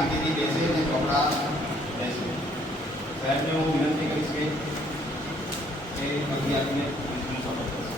શાંતિથી બેસે અને ચોપડા બેસે. સાહેબને હું વિનંતી કરીશ કે બધી આપીને સપોર્ટ કરશે.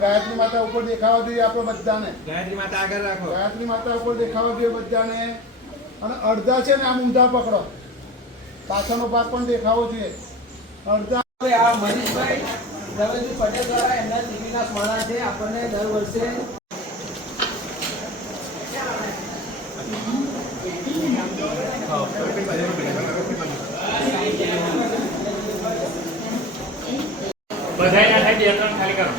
ગાયત્રી માતા ઉપર દેખાવા જોઈએ આપણે બધાને. ગાયત્રી માતા આગળ રાખો. ગાયત્રી માતા ઉપર દેખાવા જોઈએ બધાને. અને અડધા છે ને આમ ઊંધા પકડો, પાછળનો ભાગ પણ દેખાવો જોઈએ. અડધા આ મનીષભાઈ રવિજી પટેલ દ્વારા એમના ટીવીના સ્મરણ છે. આપણને દર વર્ષે બધાયના થાય બે ત્રણ ખાલી કરો.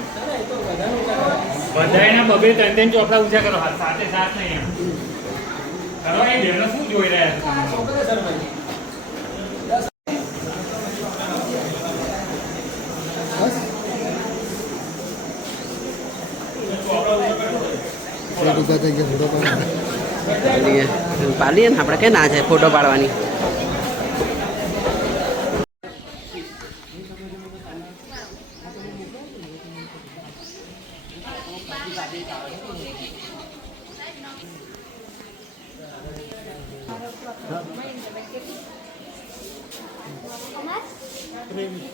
બધાયના બબે ત્રણ ત્રણ ચોપડા ઊંચા કરો. હાથ સાથે સાથ નહીં કરો. એ બેનો શું જોઈ રહ્યા છો? પાડીએ ને આપણે કે ના જાય ફોટો પાડવાની. Premis.